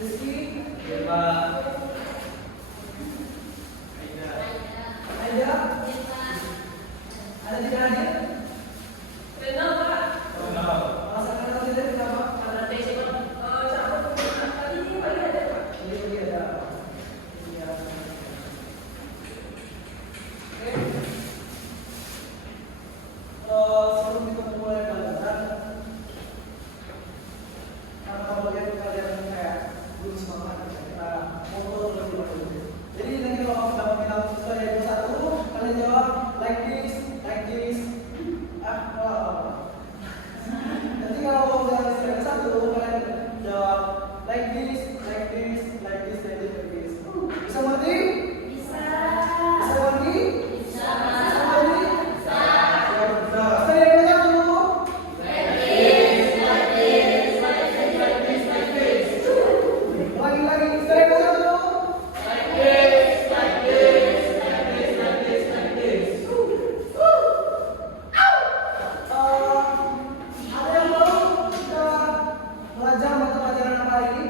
Rizky, Dewa, Aida, ada tiga hadir. Renal. Alasan kenapa tidak kenapa? Karena dia cepat cabut tadi dia pagi ada Pak. Jadi ada. Iya. Oke. Sebelum kita mulai pelajaran, karena kalau lihat kalian kayak belum semangat, kita ngobrol lebih dahulu. Jadi nanti kalau dapat bilang sesuai yang satu, kalian jawab like this. Nanti kalau udah yang satu, kalian jawab like this. Bisa mengerti? Bisa mengerti? Bisa mengerti? Ya benar. Saya yang satu. Lagi. Saya yang satu. Ada yang mau kita belajar mata pelajaran apa ini?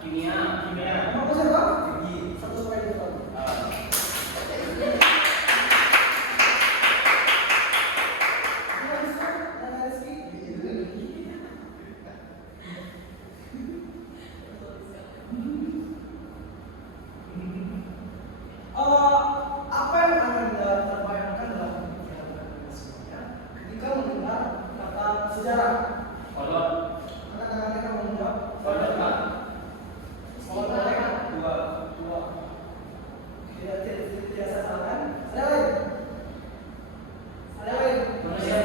Kimia. Apa siapa? Satu supaya kita tahu. Dia bisa, dan Rizky. Apa yang akan terbayangkan dalam pikiran kalian semuanya ketika mendengar kata sejarah? Kolot. Kata-kata yang kamu menjawab. Kolot Pak. Kalau mereka dua. Tidak saya salahkan. Ada lain? Manusia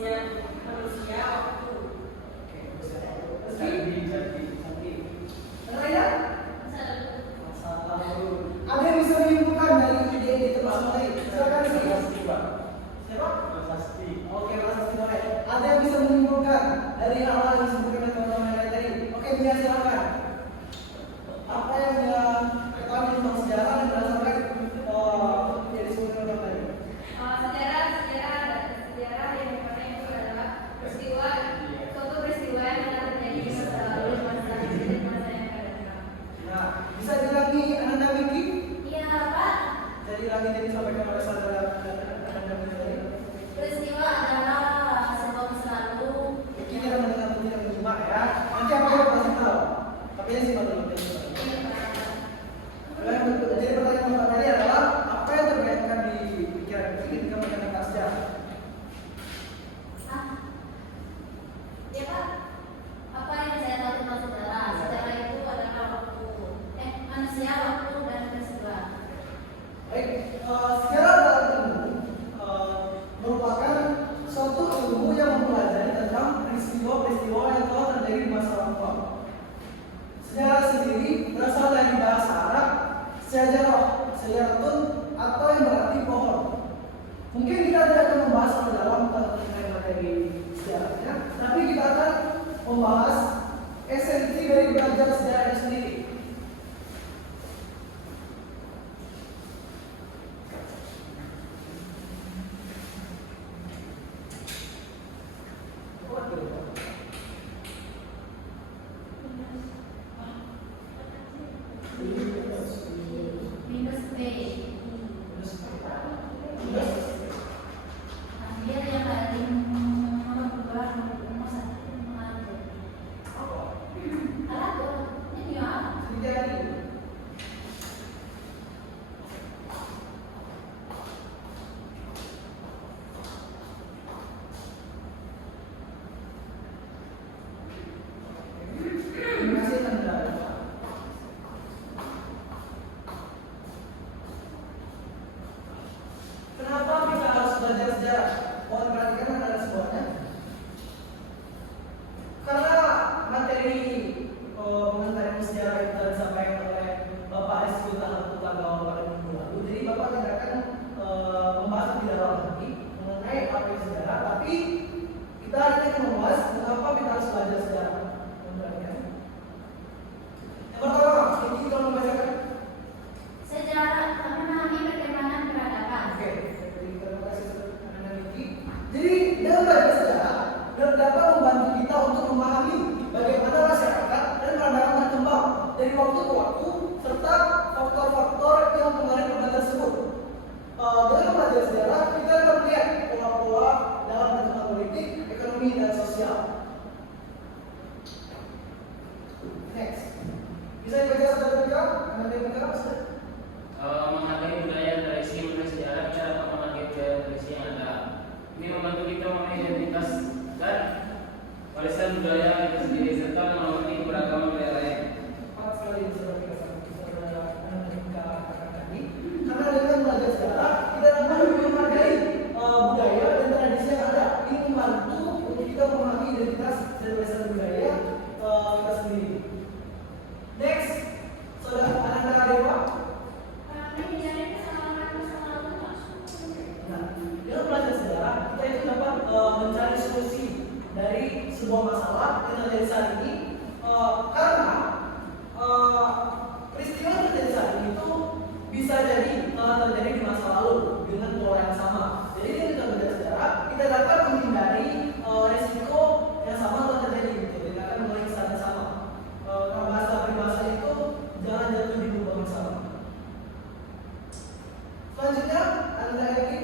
Ya. manusia waktu. Oke, Rizky. Ada lain ya? Masa lalu. Ada yang bisa menyimpulkan dari ide di tempat mulai? Silakan Rizky. Siapa? Oke, Mas Asti. Ada yang bisa menyimpulkan dari hal-hal yang disebutkan oleh teman-teman yang lain tadi? Oke, Mia silakan. Apa yang dia ketahui tentang sejarah dan berdasarkan yang disebutkan oleh tadi? Sejarah yang dimana itu adalah suatu peristiwa yang telah terjadi di masa lalu, masa kini, dan masa yang akan datang. Nah, bisa diulangi Ananda Miki? Iya, Pak. Jadi lagi yang disampaikan oleh saudara Ananda Miki tadi. Peristiwa adalah sebuah masa lalu. Mungkin kita mendengar pun tidak menyimak ya. Nanti apa yang pasti tahu. Tapi yang simak dulu. Iya, Pak. Jadi pertanyaan Bapak tadi adalah apa yang terbayangkan di pikiran ketika mendengar kata sejarah? Iya, Pak. Apa yang saya tahu tentang sejarah? Sejarah itu adalah manusia, waktu, dan peristiwa. Baik, sejarah adalah ilmu merupakan suatu ilmu yang mempelajari tentang peristiwa-peristiwa yang telah terjadi di masa lampau. Sejarah sendiri berasal dari bahasa Arab sejarahun atau yang berarti pohon. Mungkin kita tidak akan membahas lebih dalam tentang materi sejarahnya, tapi kita akan membahas esensi dari belajar sejarah itu sendiri. Minus B. Dia yang tadi nomor 2, nomor 1, nomor 1. Alat itu sendiri serta menghormati keberagaman budaya lain. Tepat sekali seperti saudara katakan tadi. Karena dengan belajar sejarah kita dapat lebih menghargai budaya dan tradisi yang ada. Ini membantu untuk kita memahami identitas dan warisan budaya kita sendiri. Next, saudara Ananda Dewa. Nah, dengan belajar sejarah kita itu dapat mencari solusi dari sebuah masalah yang terjadi saat ini karena peristiwa yang terjadi saat ini itu bisa jadi terjadi di masa lalu dengan pola yang sama. Jadi dengan kita belajar sejarah kita dapat menghindari resiko yang sama atau terjadi gitu. Kita akan mulai kesana sama. Kalau bahasa peribahasa itu jangan jatuh di lubang yang sama. Selanjutnya ada lagi.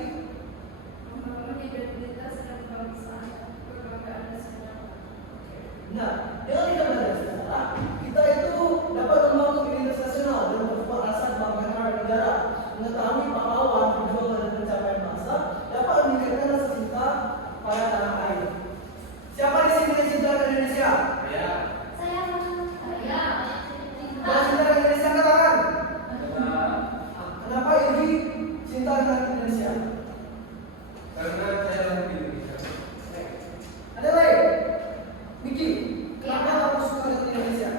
Nah, dengan kita belajar sejarah, kita itu dapat membangun identitas nasional dan memperkuat rasa kebanggaan negara, mengetahui pahlawan, perjuangan dan pencapaian bangsa, dapat meningkatkan rasa cinta pada tanah air. Siapa di sini yang cinta dengan Indonesia? Ya. Yang cinta dengan Indonesia katakan. Nah, Kenapa ini cinta dengan Indonesia? karena saya lahir di Indonesia. Ada lain? Miki, kenapa kamu suka dengan Indonesia?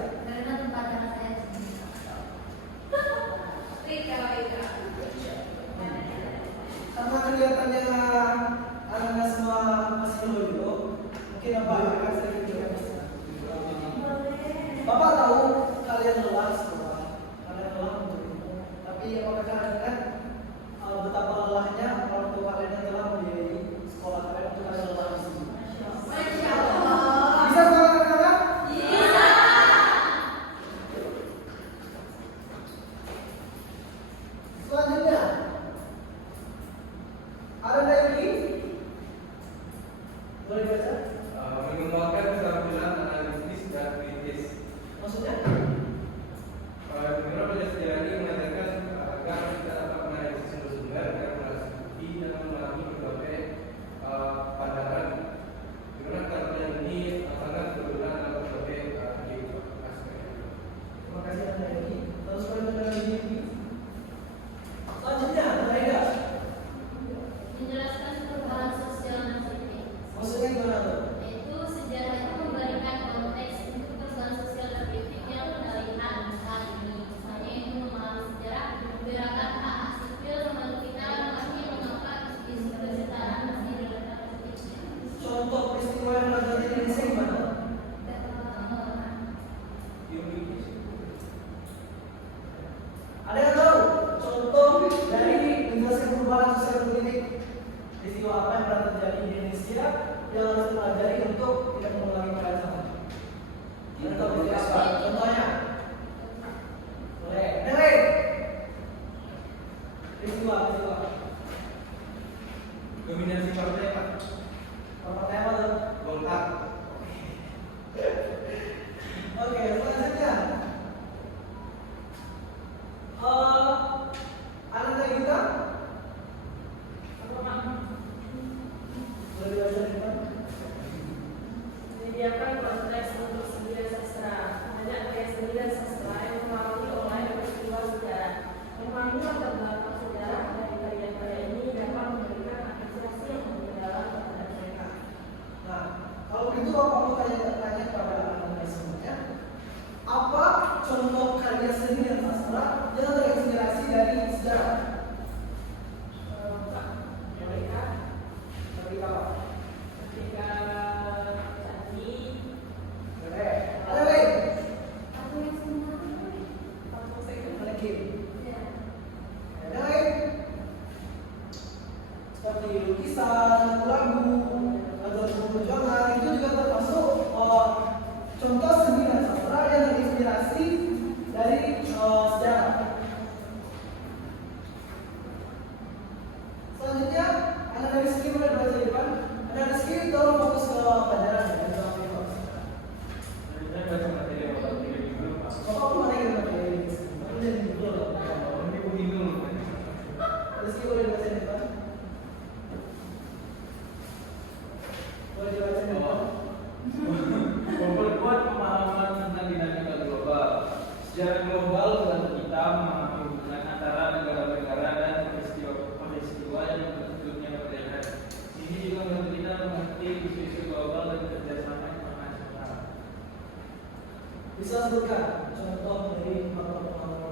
Bisa sebutkan contoh dari pengalaman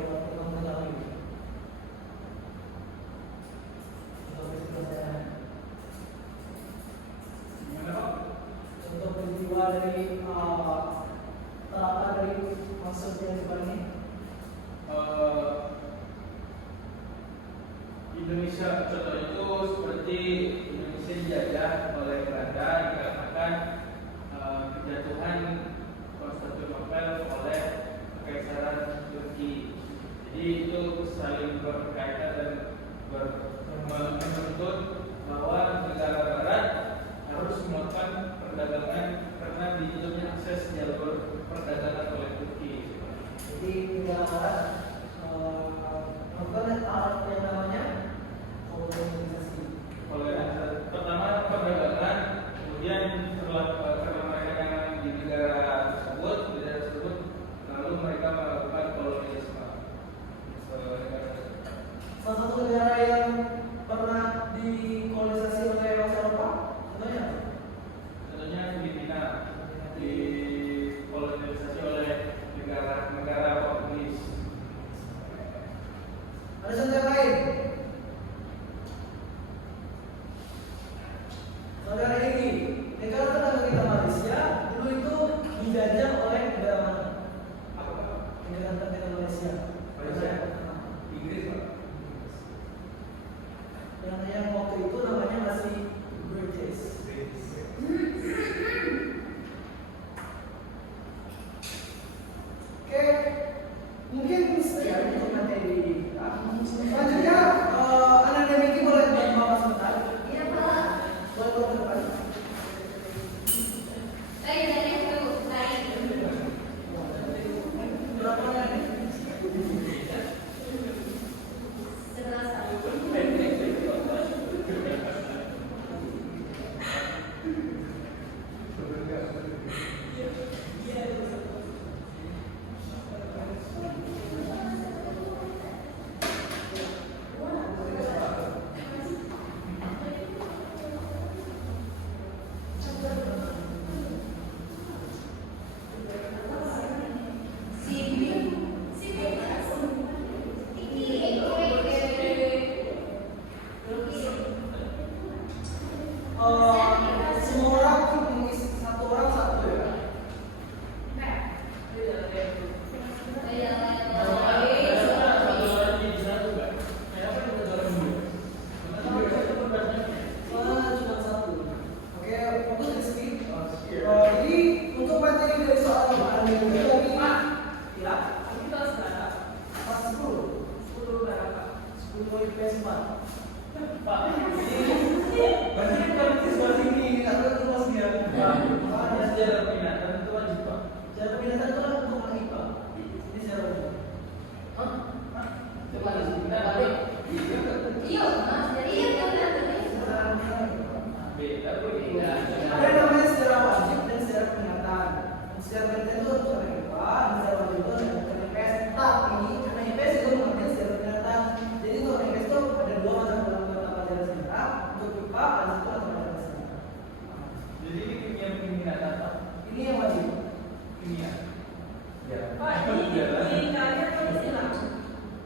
ini. Contoh peristiwa saya. Gimana Pak? Contoh peristiwa dari terapan dari maksud yang ini. Indonesia contoh itu seperti Indonesia dijajah oleh Belanda dikarenakan kejatuhan Konstantinopel oleh Kekaisaran Turki. Jadi itu saling berkaitan dan menuntut bahwa negara Barat harus melakukan perdagangan karena ditutupnya akses jalur perdagangan oleh Turki. Jadi negara Barat melakukan yang namanya kolonisasi. Pertama perdagangan, kemudian karena mereka yang di negara tersebut, lalu mereka melakukan kolonisasi. Salah satu negara yang pernah dikolonisasi oleh bangsa Eropa, Contohnya Filipina dikolonisasi oleh negara Portugis. ada contoh yang lain. Saudara ini, negara tetangga kita Malaysia dulu itu dijajah oleh negara mana? Negara tetangga kita Malaysia. Inggris Pak. Yang waktu itu namanya masih British. Oke, mungkin sekian untuk materi kita. Selanjutnya, anak Miki boleh bawa sebentar. Iya Pak. Boleh bawa ke depan. Dari itu naik. Berapa orang ini? Sebelah satu. Semua orang mengisi satu orang satu ya. Cuma satu. Oke, fokus di sini. Jadi untuk materi dari soal kemarin itu lagi ya Kita sekarang pas 10 berapa? 10 IPS 4. Pak, Berarti kalau seperti ini atau itu pas dia. makanya sejarah peminatan itu wajib Pak. Cara peminatan itu adalah untuk orang IPA. Ini secara umum. Coba kita balik. Iya, Mas. Jadi iya kan Beda beda. Ada yang namanya secara wajib dan secara peminatan. Secara peminatan itu untuk orang IPA, dan secara wajib itu untuk orang IPS. Tapi karena IPS itu mengerti secara peminatan. Jadi untuk IPS itu ada dua mata pelajaran sejarah. Untuk IPA ada satu mata pelajaran sejarah. Jadi ini kimia peminatan Pak. Ini yang wajib. Kimia. Ya. Pak, ini kalian tuh Islam.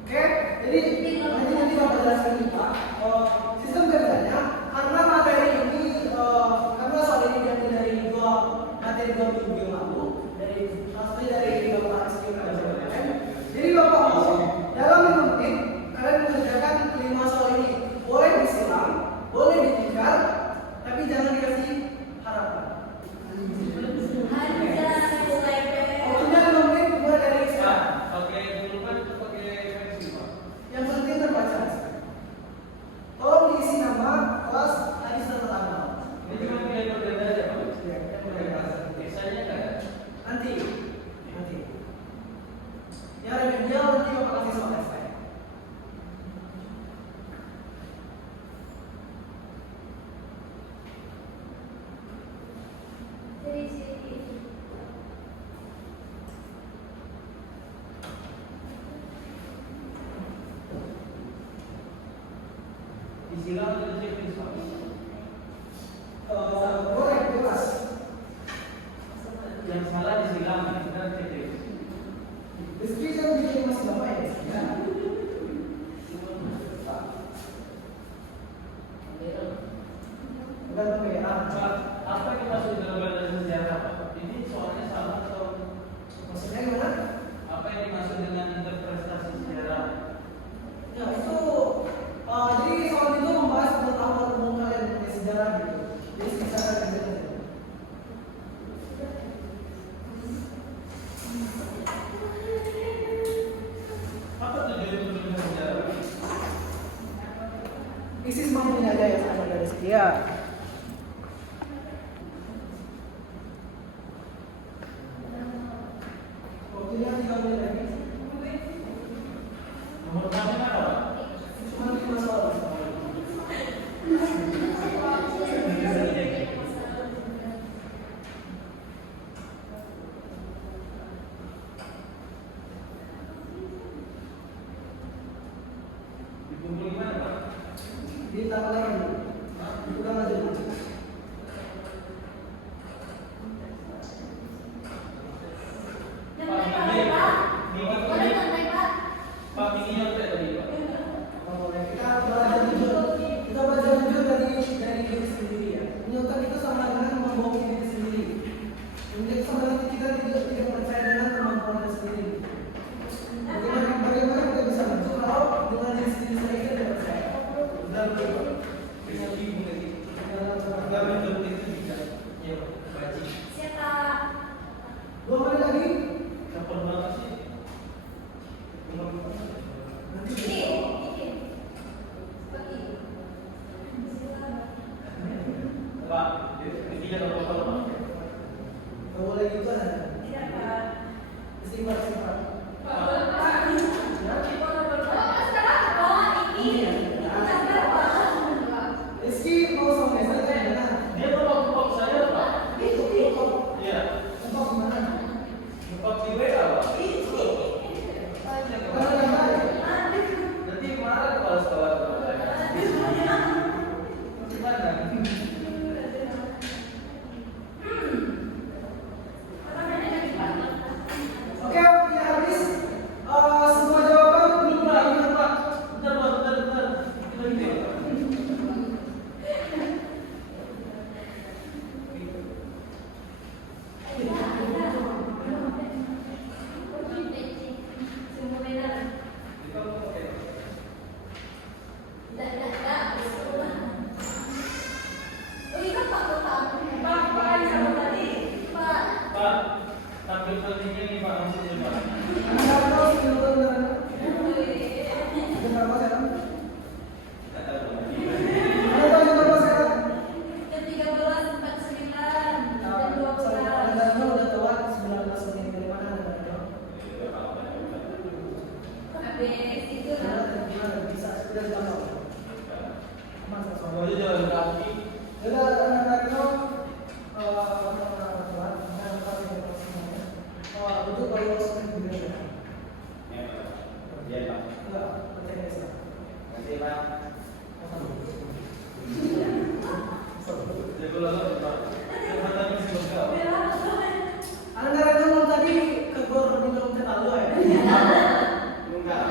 Oke, jadi nanti Bapak jelaskan IPA. Sistem kerjanya karena materi ini karena soal ini diambil dari dua materi 2 minggu yang lalu dari Bapak Rizky Ramadhan. Jadi Bapak mau dalam 5 menit kalian mengerjakan 5 soal ini. Boleh disilang, boleh ditinggal, tapi jangan dikasih harapan. Waktunya 5 menit mulai dari sekarang. Oke, dulu kan pakai versi Pak. Yang penting terbaca. Tolong diisi nama, kelas, tadi serta tanggal. Ini cuma pilihan berbeda aja Pak. Ya, yang berbeda. Biasanya nggak ada. Nanti. Yang remedial nanti Bapak kasih soal SI. Dari sini. Disilang atau diceklis Pak? Boleh, bebas. Yang salah disilang, benar ceklis. Iya. Waktunya 3 menit lagi. Nomor berapa mana, Pak? Cuma 5 soal. Dikumpul di mana, Pak? Di tangan lain. Udah aja. Yang baik, Pak. Minggu Boleh ini, yang baik, Pak. Pak minggunya apa tadi, Pak? Kita belajar jujur. Kita belajar jujur dari diri sendiri ya. Menyontek itu sama dengan membohongi diri sendiri. Menyontek sama dengan kita tidak percaya dengan kemampuan kita sendiri. Bagaimana kita bisa jujur kalau dengan diri sendiri saya kita tidak percaya? Dan Bisa bingung tadi. Enggak betul itu bisa. Ya, baji. Siapa? 2 menit lagi. Kapan banget sih? Nanti Ini. Bagi. Pak, ini jangan potong, Pak. nggak boleh gitu kan? Tidak, Pak. Istighfar. Pak, boleh, Pak. Boleh, boleh, Pak. Oh, sekarang oh ini. Udah berapa? Rizky mau sama saya kan? Mana? Dia ngepok saya, Pak. Itu. Iya. Tempat gimana? Ngepok di WA, Pak. Karena yang lain. Nanti marah kepala sekolah sama saya. Gimana? Oke, waktunya habis. Semua jawaban belum lagi kan, Pak? Bentar, Pak, bentar. Lagi, Pak. Pak, Pak, yang sama tadi. Pak, tampil filmnya nih, Pak, maksudnya, Pak. Anda tahu sebelum jam berapa sekarang? Nggak tahu, Pak. Anda tahu jam berapa sekarang? Anda udah telat 19 menit dari mana Anda tahu? Gimana bisa sudah tahu? Aman sama. Kamu aja jalan kaki. Udah Anda tahu? Untuk kalau langsung di Indonesia. Iya, Pak. Enggak, percaya saya. Kasih, Pak. Jago lagi, Pak. Yang katanya masih lengkap. Anda ngomong tadi ke gor minum teh tahu ya? Enggak.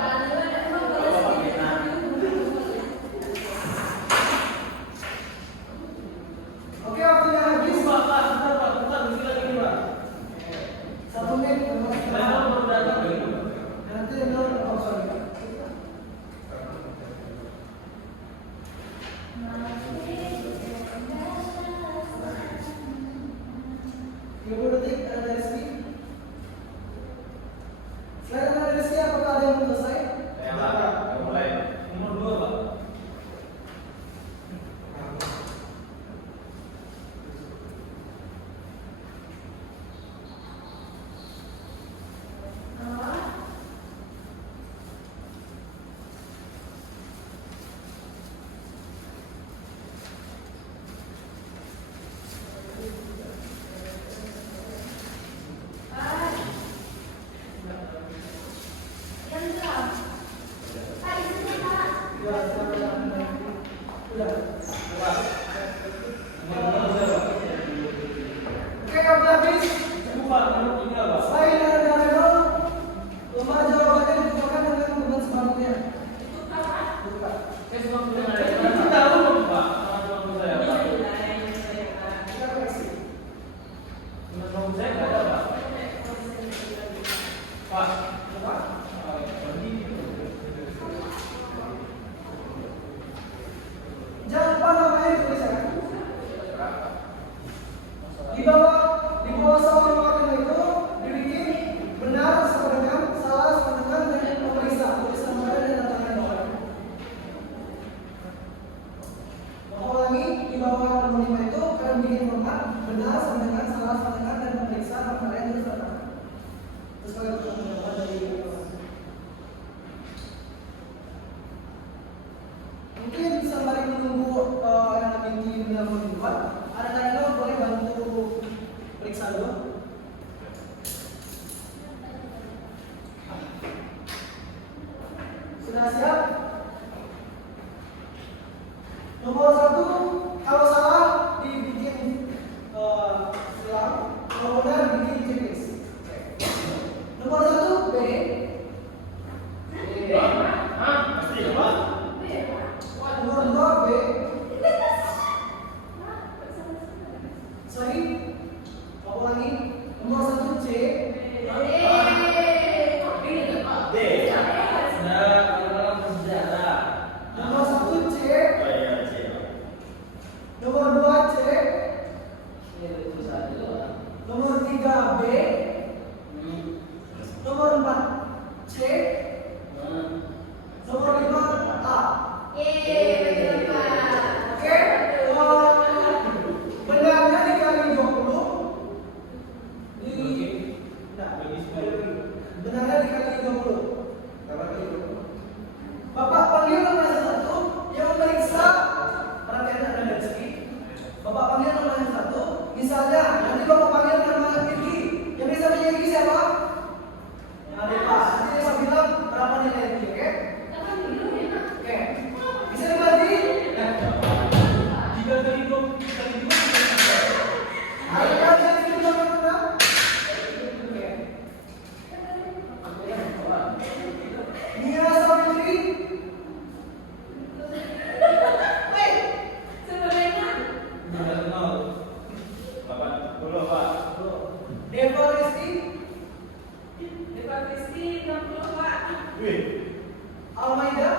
Almaida,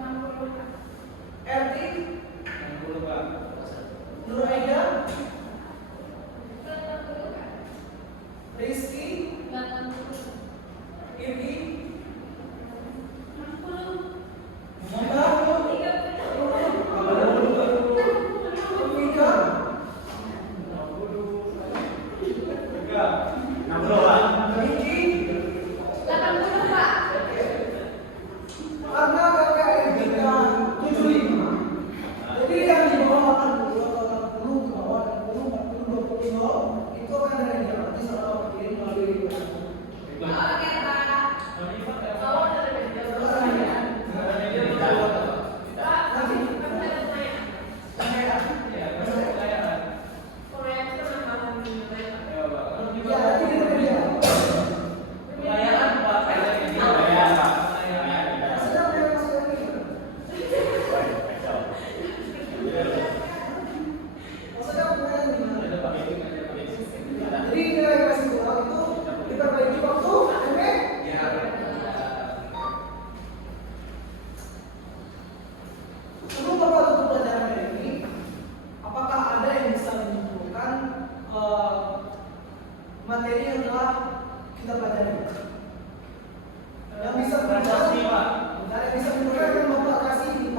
60 Kak. Erti, 60 Pak. Nur Aida, 60 Kak. Rizky, 80. Irgi, 60. Muhammad, 30. Mika, 63. Niki, 80 Pak. karena kakak ini kan 75. Jadi yang di bawah 80 atau 60 ke bawah 60, 40, 20 kilo itu akan ada yang gratis atau kirim melalui Oke Pak. Oh, udah ada di dalam. Pak, aku ada pertanyaan. Korea itu nama pemimpinnya, Pak. Ya, nanti kita lihat. Pelayanan Pak, Sedang dia masuk lagi. Maksudnya pemain di mana? Jadi nilai kasih kurang itu diperbaiki waktu, oke? Sebelum Bapak tutup pelajaran hari ini, apakah ada yang bisa menyimpulkan materi yang telah kita pelajari? Yang bisa Prestasi, Pak. Nah, yang bisa menyimpulkan yang Bapak kasih di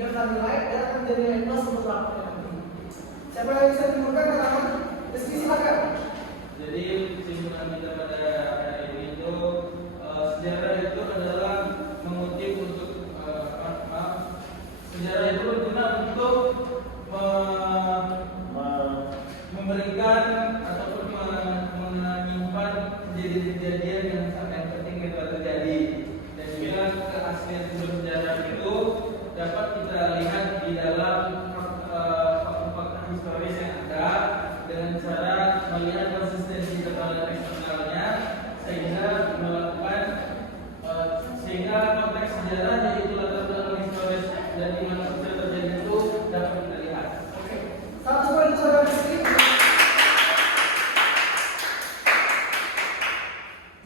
daftar nilai dan akan menjadi nilai plus untuk raportnya nanti. Siapa yang bisa menyimpulkan katakan? Rizky silakan. Jadi kesimpulan kita pada hari ini itu sejarah itu adalah mengutip untuk sejarah itu berguna untuk memberikan ataupun menyimpan kejadian-kejadian yang sangat penting yang terjadi, dan juga keaslian sejarah itu dapat kita lihat di dalam fakta-fakta historis yang ada dengan cara melihat konsistensi internal dan eksternalnya sehingga konteks sejarah yaitu latar belakang historis dan di mana proses terjadi itu dapat kita lihat. Oke. 1 poin untuk saudara Rizky.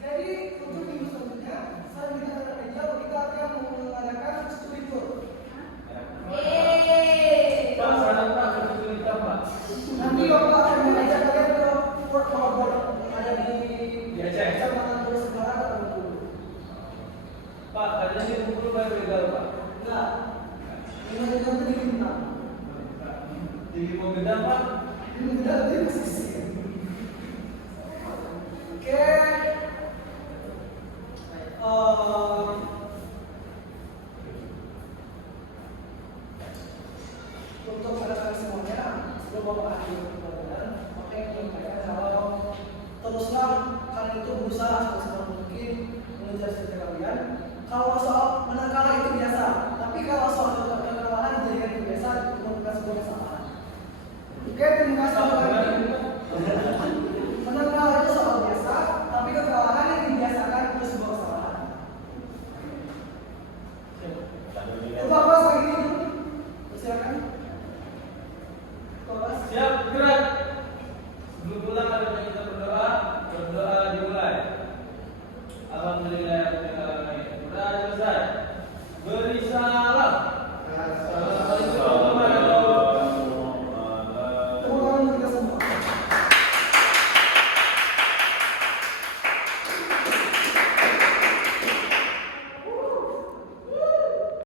Jadi untuk minggu selanjutnya, selain kita ada meja, kita akan mengadakan studi tour. Yeay. Pak, saran Pak untuk kita Pak. Nanti Bapak akan mengajak kalian ke Fort Harbor yang ada di Aceh. Kecamatan Teluk Segara atau Bengkulu. Pak, kalian di Bengkulu Pak legal Pak. Enggak. Ini ada di Bintang. Di Mogedang Pak. Ini tidak ada di sisi. Oke. Untuk rekan semuanya, sebelum Bapak akhiri pelajaran, maka yang menyampaikan kalau teruslah kalian itu berusaha semaksimal mungkin mengejar cita kalian. Kalau soal menang kalah itu biasa, tapi kalau soal kekalahan jadikan itu biasa, itu bukan sebuah kesalahan. Oke, terima kasih sekali lagi. Menang kalah